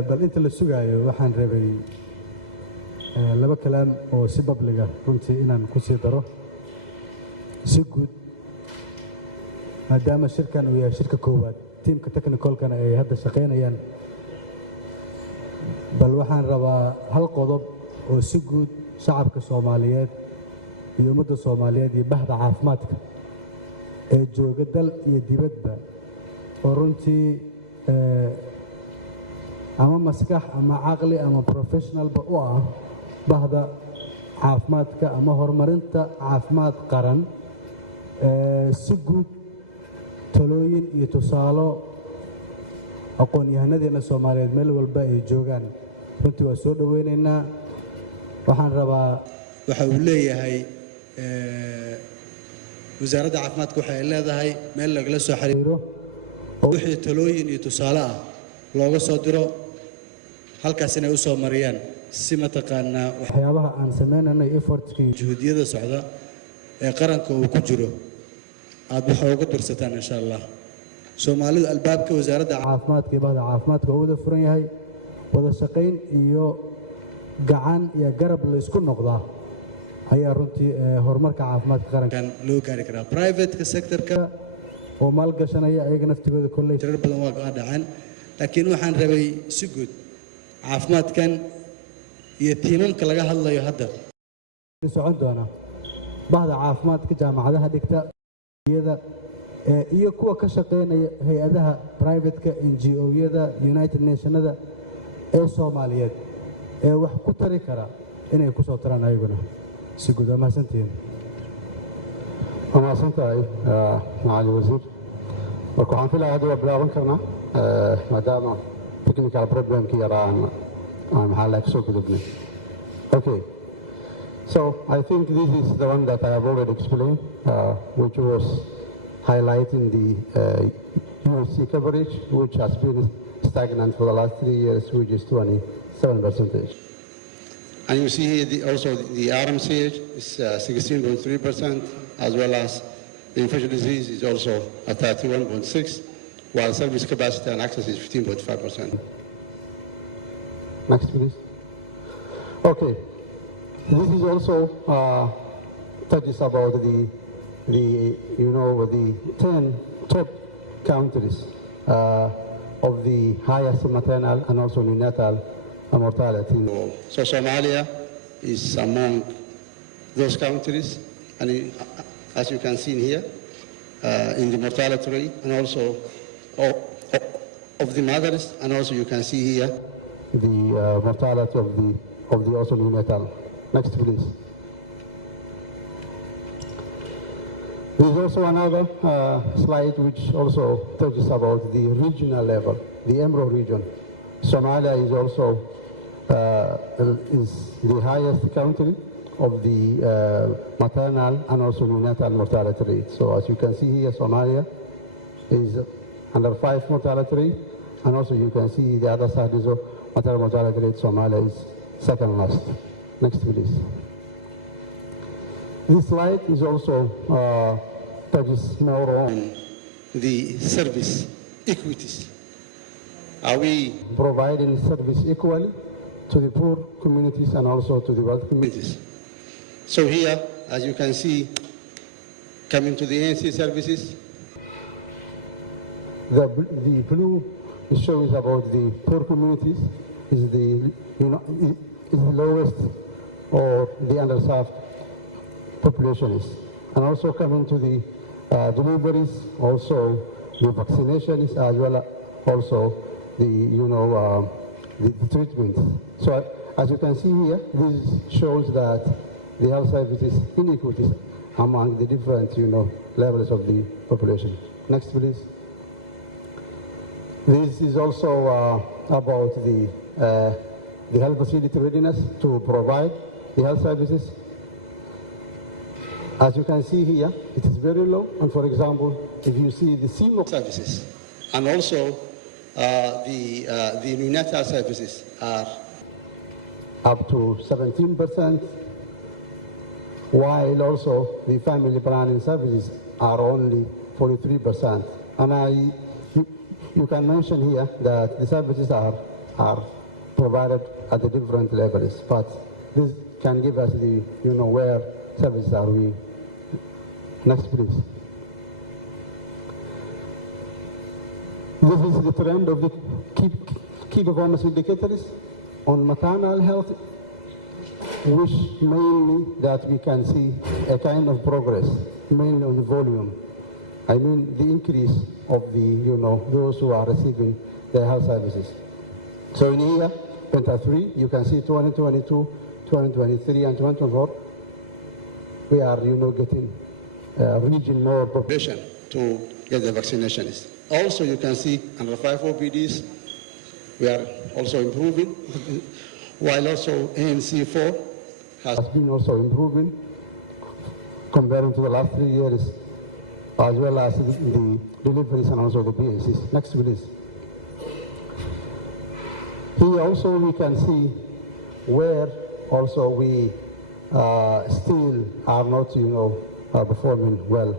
bal inta la sugaayo waxaan rabay laba kalaam oo si babliga runtii inaan ku sii daro si guud maadaama shirkan uu yahay shirka koowaad tiimka technicalkana ay hadda shaqaynayaan bal waxaan rabaa hal qodob oo si guud shacabka Soomaaliyeed iyo ummadda Soomaaliyeed iyo bahda caafimaadka ee jooga dal iyo dibadba oo runtii ama maskax ama caqli ama professionalba u ah bahda caafimaadka ama horumarinta caafimaad qaran si guud talooyin iyo tusaalo aqoon-yahanadeenna Soomaaliyeed meel walba ay joogaan runtii waa soo dhaweynaynaa waxaan rabaa waxa uu leeyahay wasaaradda caafimaadka waxay leedahay meel lagala soo xiriiro wixii talooyin iyo tusaale ah looga soo diro halkaas inay u soo mariyaan si mataqaanaa waxyaabaha aan sameynanay effortkii juhudiyada socda ee qaranka uu ku jiro aad waxa uga dirsataan insha Allah Soomaalidu albaabka wasaaradda caafimaadka iyo bahda caafimaadka oo wada furan yahay wada shaqayn iyo gacan iyo garab la isku noqdaa ayaa runtii horumarka caafimaadka qaranka loo gaari karaa private sector-ka oo maal gashanaya ayaga naftigooda kolley tirar badan waa dhacaan laakiin waxaan rabay si guud caafimaadkan iyo tiimamka laga hadlayo hadda socon doona bahda caafimaadka jaamacadaha dhigta iyo kuwa ka shaqeynaya hay'adaha private-ka NGO-yada United Nations-da ee Soomaaliyeed ee wax ku tari kara inay ku soo taraan ayaguna si guud ama santiin ama santaay macalin wasiir marka waxaan filayaa hadda waa bilaaban karnaa maadaama technical problem-ki yaraan maxaa la soo gudubnay okay so I think this is the one that I have already explained which was highlighting the UNC coverage which has been stagnant for the last 3 years which is 27%. And you see here also the RMCH is 16.3%, as well as the infectious disease is also at 31.6%, while service capacity and access is 15.5%. Next, please. Okay. This is also touches about the 10 top countries of the highest maternal and also neonatal mortality. So Somalia is among those countries, and as you can see here, in the mortality rate, and also of the mothers, and also you can see here the mortality of the also neonatal. Next, please. There is also another slide which also touches about the regional level, the EMRO region. Somalia is also is the highest country of the maternal and also neonatal mortality rate. So as you can see here, Somalia is under 5 mortality rate, and also you can see the other side is maternal mortality rate. Somalia is second last. Next, please. This slide is also touches more on the service equities. Are we providing service equally to the poor communities and also to the wealthy communities? So here, as you can see, coming to the ANC services, the blue shows about the poor communities is the is the lowest or the underserved populations, and also coming to the deliveries, also the vaccinations, as well as also the the treatment. So as you can see here, this shows that the health services inequities among the different levels of the population. Next, please. This is also about the health facility readiness to provide the health services. As you can see here, it is very low. And for example, if you see the CMO services, and also the neonatal services are up to 17%, while also the family planning services are only 43%. And you can mention here that the services are are provided at the different levels. But this can give us the, where services are we. Next, please. This is the trend of the key performance indicators on maternal health, which mainly that we can see a kind of progress, mainly on the volume. I mean the increase of the, those who are receiving their health services. So in here, Penta 3, you can see 2022, 2023, and 2024, we are, getting reaching more population to get the vaccinations. Also, you can see under 5 OPDs, we are also improving, while also ANC4 has been also improving comparing to the last 3 years, as well as the deliveries and also the BACs. Next, please. Here also we can see where also we still are not, performing well.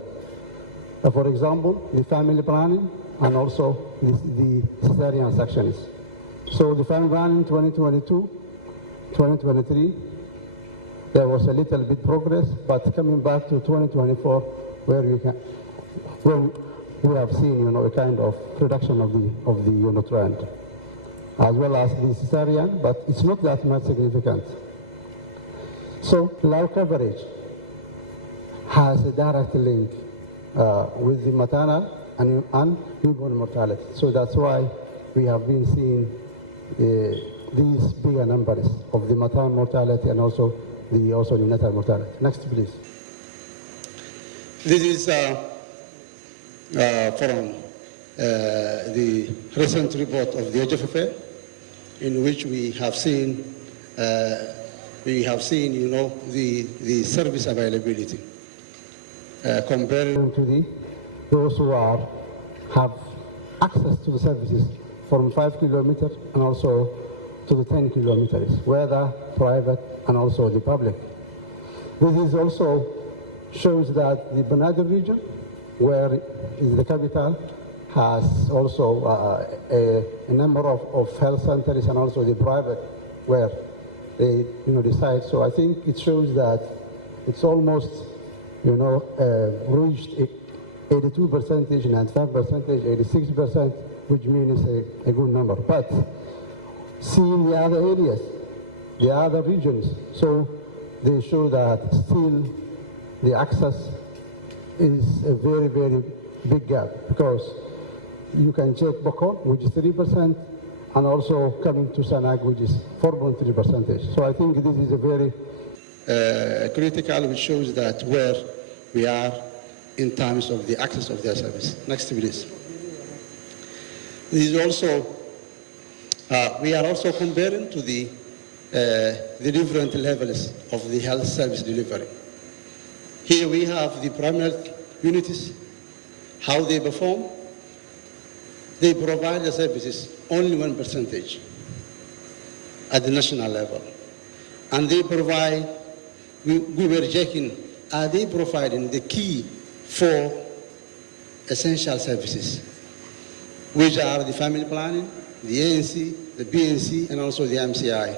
For example, the family planning and also the cesarean sections. So the family planning 2022, 2023, there was a little bit progress, but coming back to 2024, where we have seen, a kind of reduction of the trend, as well as the cesarean, but it's not that much significant. So live coverage has a direct link with the maternal and newborn mortality. So that's why we have been seeing these bigger numbers of the maternal mortality and also the neonatal mortality. Next, please. This is from the recent report of the HFFA, in which we have seen, the service availability comparing to those who have access to the services from 5 kilometers and also to the 10 kilometers, whether private and also the public. This is also shows that the Banadr region, where is the capital, has also a number of health centers and also the private where they decide. So I think it shows that it's almost reached 82%, 95%, 86%, which means a good number. But seeing the other areas, the other regions, so they show that still the access is a very, very big gap, because you can check Bokor, which is 3%, and also coming to Sanag, which is 4.3%. So I think this is a very critical, which shows that where we are in terms of the access of their service. Next, please. This is also, we are also comparing to the different levels of the health service delivery. Here we have the primary units, how they perform. They provide the services only 1% at the national level. And they provide, we were checking, are they providing the key 4 essential services, which are the family planning, the ANC, the BNC, and also the MCI.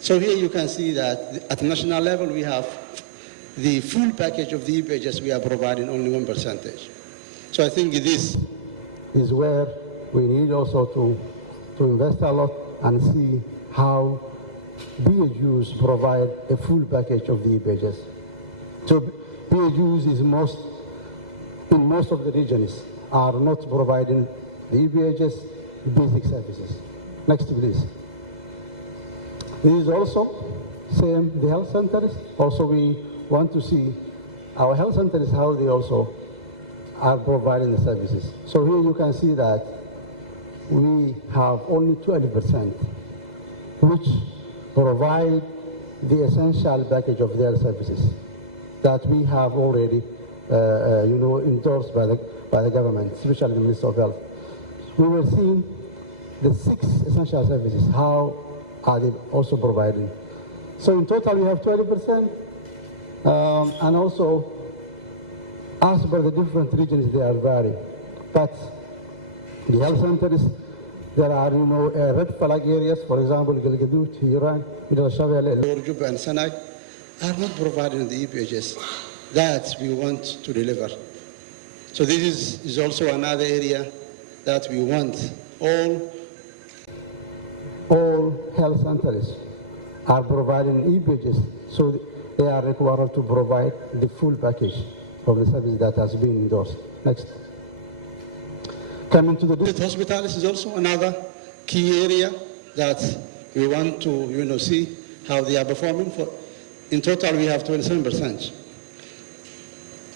So here you can see that at the national level we have the full package of the EPHS, we are providing only 1%. So I think this is where we need also to invest a lot and see how BHUs provide a full package of the EPHS. So BHUs is in most of the regions are not providing the EPHS basic services. Next, please. This is also same the health centers. Also, we want to see our health centers how they also are providing the services. So here you can see that we have only 12%, which provide the essential package of their services that we have already, endorsed by the government, especially the Ministry of Health. We were seeing the 6 essential services, how are they also providing. So in total we have 20%, and also as per the different regions they are varying. But the health centers, There are, red flag areas, for example, Galgaduud, Hiran, Middle Shabelle, Juba and Sanag are not providing the EPHs that we want to deliver. So this is also another area that we want all health centers are providing EPHs, so they are required to provide the full package of the service that has been endorsed. Next. Coming to the district hospitals is also another key area that we want to see how they are performing. In total, we have 27%.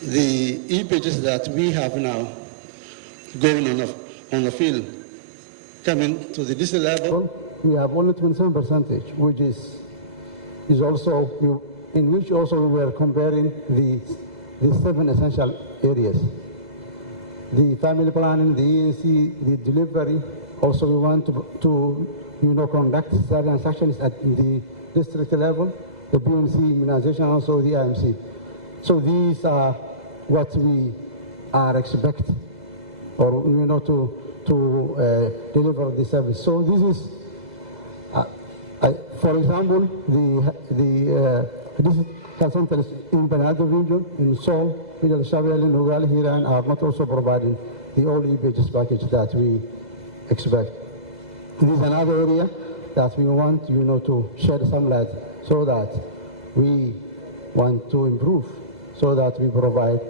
The EPHs that we have now going on the field coming to the district level. We have only 27%, which is also in which also we were comparing the 7 essential areas. The family planning, the ANC, the delivery. Also, we want to conduct certain sections at the district level, the BMC, immunization, also the IMC. So these are what we are expecting, or to deliver the service. So this is, for example, the health centers in Banado region, in Seoul, Middle Shabelle, Nugal, Hiran are not also providing the all EPHs package that we expect. This is another area that we want, to shed some light, so that we want to improve, so that we provide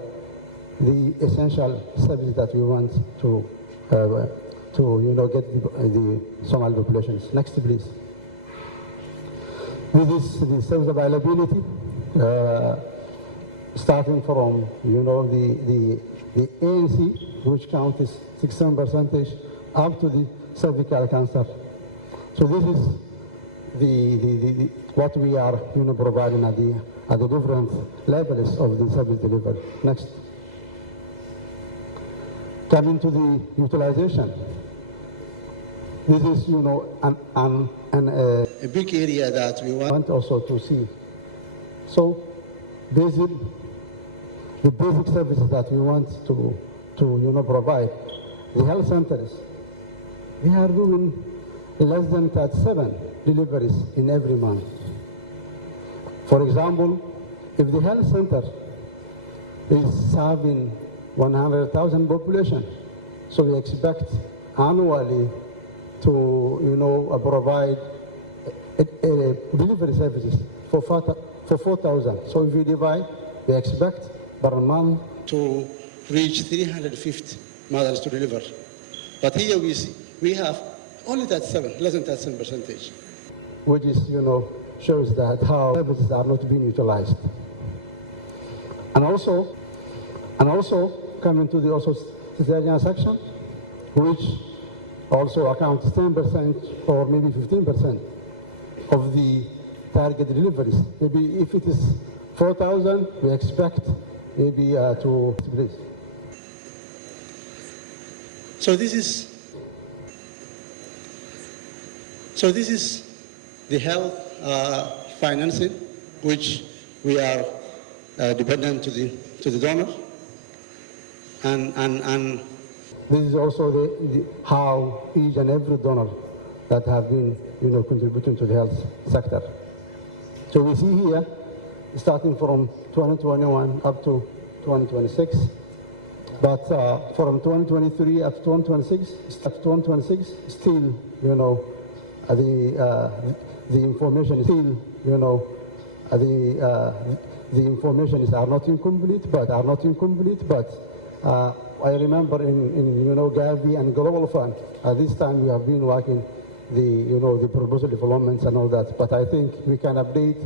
the essential services that we want to get the Somali populations. Next, please. This is the service availability, starting from the ANC, which count is 67%, up to the cervical cancer. So this is the what we are providing at the different levels of the service delivery. Next. Coming to the utilization. This is a big area that we want also to see. So the basic services that we want to provide. The health centers, they are doing less than 37 deliveries in every month. For example, if the health center is serving 100,000 population, so we expect annually to provide delivery services for 4,000. So if we divide, we expect per month to reach 350 mothers to deliver. But here we have only 37, less than 37%. Which is, shows that how services are not being utilized. And also coming to the cesarean section, which also accounts 10% or maybe 15% of the target deliveries. Maybe if it is 4,000, we expect maybe to please. So this is the health financing, which we are dependent to the donor, and this is also how each and every donor that have been contributing to the health sector. So we see here, starting from 2021 up to 2026, but from 2023 up to 2026, still, the information is still, the information is are not incomplete, but I remember in Gavi and Global Fund, at this time we have been working the proposal developments and all that, but I think we can update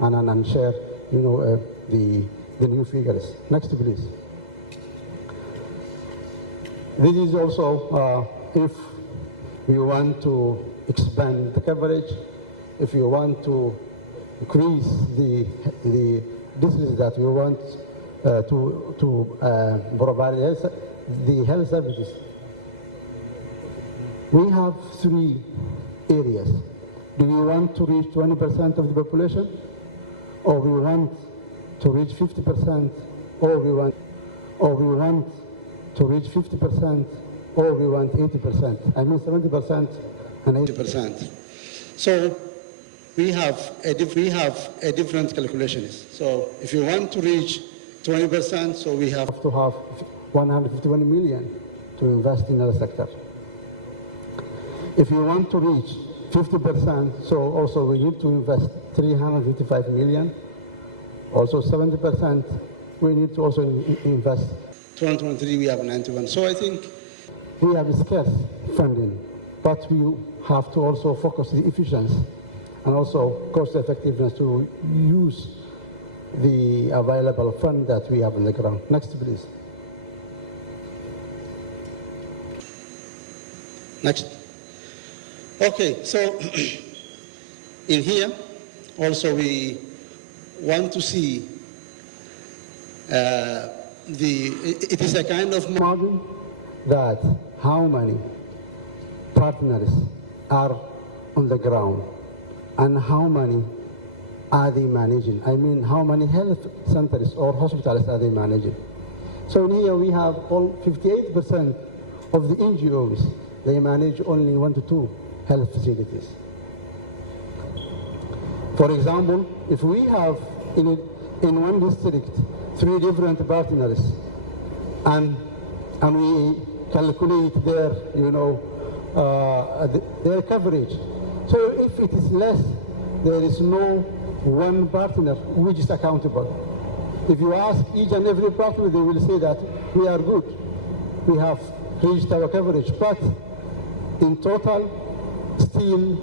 and share, the new figures. Next, please. This is also if we want to expand the coverage, if you want to increase the diseases that we want to provide the health services. We have 3 areas. Do we want to reach 20% of the population, or we want to reach 50%, or we want to reach 50%, or we want 80%. I mean 70% and 80%. So we have a different calculations. So if you want to reach 20%, so we have to have 151 million to invest in other sector. If you want to reach 50%, so also we need to invest 355 million. Also 70%, we need to also invest. 2023, we have 91. So I think we have scarce funding, but we have to also focus the efficiency and also cost effectiveness to use the available fund that we have on the ground. Next, please. Next. Okay, so in here, also we want to see it is a kind of model that how many partners are on the ground and how many are they managing? I mean, how many health centers or hospitals are they managing? So in here we have all 58% of the NGOs, they manage only 1 to 2 health facilities. For example, if we have in one district 3 different partners and we calculate their, their coverage. So if it is less, there is no one partner which is accountable. If you ask each and every partner, they will say that we are good. We have reached our coverage. But in total, still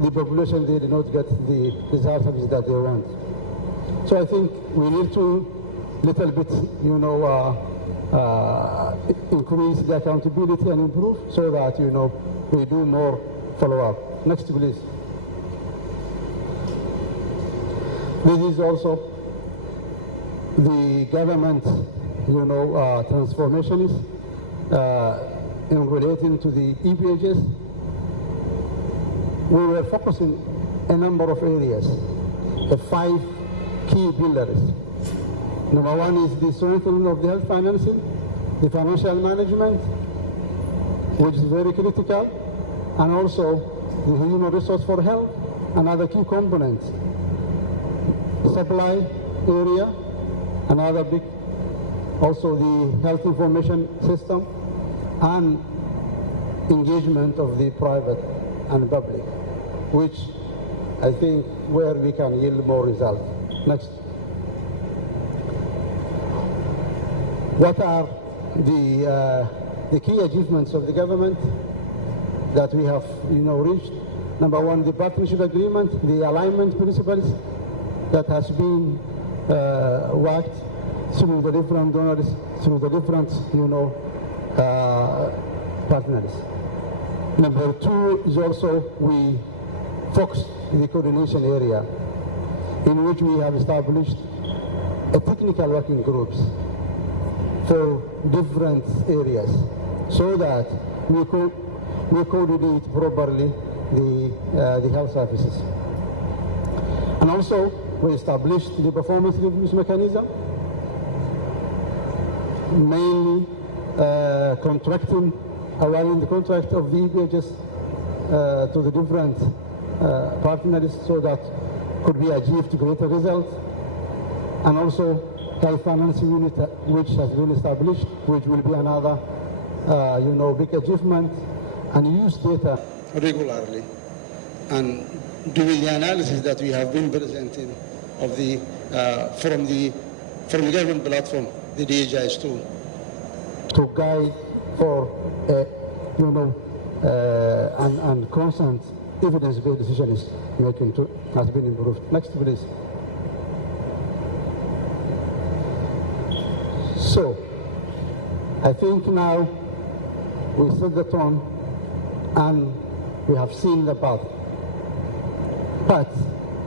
the population, they do not get the health services that they want. So I think we need to little bit, increase the accountability and improve so that, we do more follow-up. Next, please. This is also the government, transformations in relating to the EPHS. We were focusing a number of areas, 5 key pillars. Number 1 is the strengthening of the health financing, the financial management, which is very critical, and also the human resource for health and other key components. Supply area, another big, also the health information system, and engagement of the private and public, which I think where we can yield more results. Next. What are the key achievements of the government that we have reached? Number 1, the partnership agreement, the alignment principles that has been worked through the different donors, through the different partners. Number 2 is also we focus the coordination area in which we have established a technical working groups for different areas so that we coordinate properly the health services. And also we established the performance reviews mechanism, mainly contracting, allowing the contract of the EPHS to the different partners so that could be achieved greater results. And also health financing unit which has been established, which will be another big achievement, and use data regularly and doing the analysis that we have been presenting of the from the government platform, the DHIS tool, to guide for and constant evidence-based decision making has been improved. Next, please. So, I think now we set the tone and we have seen the path. But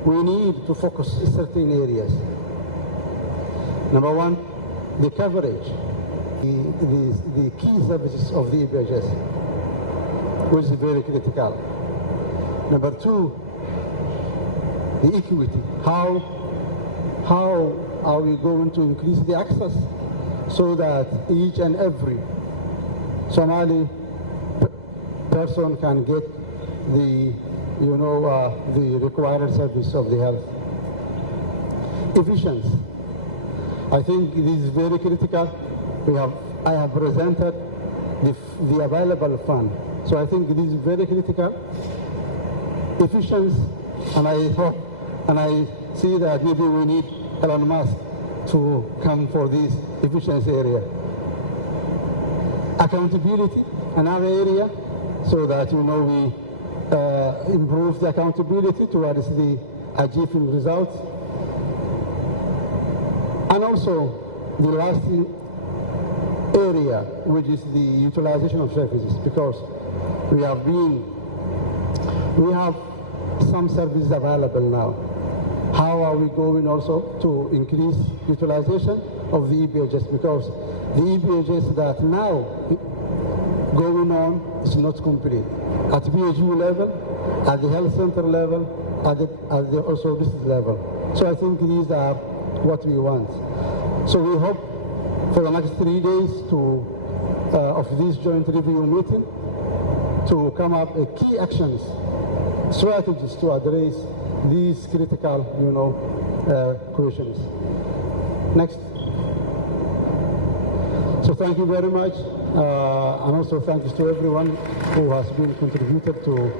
we need to focus in certain areas. Number 1, the coverage, the key services of the EPHS, which is very critical. Number 2, the equity. How are we going to increase the access so that each and every Somali person can get the, the required service of the health. Efficiency. I think this is very critical. I have presented the available fund. So I think this is very critical. Efficiency, and I hope, and I see that maybe we need Elon Musk to come for this efficiency area. Accountability, another area, so that we improve the accountability towards the achieving results. And also the last area, which is the utilization of services, because we have some services available now. How are we going also to increase utilization of the EBHS? Because the EBHS that now going on is not complete. At BHU level, at the health center level, at the also district level. So I think these are what we want. So we hope for the next 3 days of this joint review meeting to come up with key actions, strategies to address these critical, questions. Next. So thank you very much, and also thanks to everyone who has been contributed to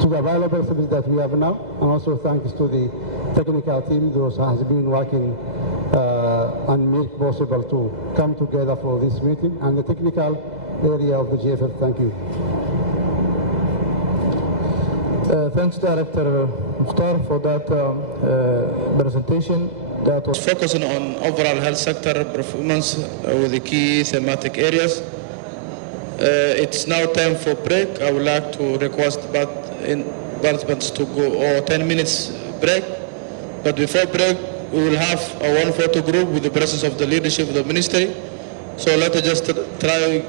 the available service that we have now, and also thanks to the technical team who has been working and make possible to come together for this meeting, and the technical area of the GFF. Thank you. Thanks, Director Mukhtar, for that presentation. That was focusing on overall health sector performance with the key thematic areas. It's now time for break. I would like to request participants to go 10 minutes break. But before break, we will have a one photo group with the presence of the leadership of the ministry. So let us just try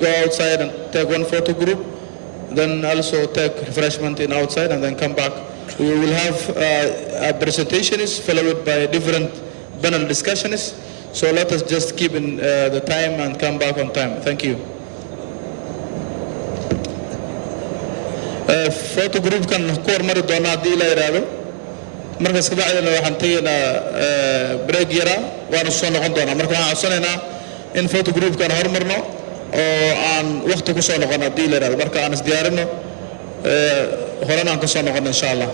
go outside and take one photo group, then also take refreshment in outside and then come back. We will have a presentation followed by different panel discussions. So let us just keep in the time and come back on time. Thank you. Photo group kan koor mari doona hadii la yiraahdo markaas kabacdina waxaan tageynaa break yara waana soo noqon doonaa marka waxaan codsanaynaa in photo group kan hormarno oo aan waqti ku soo noqon hadii la yiraahdo marka aan is diyaarino horena aan ka soo noqon insha Allah.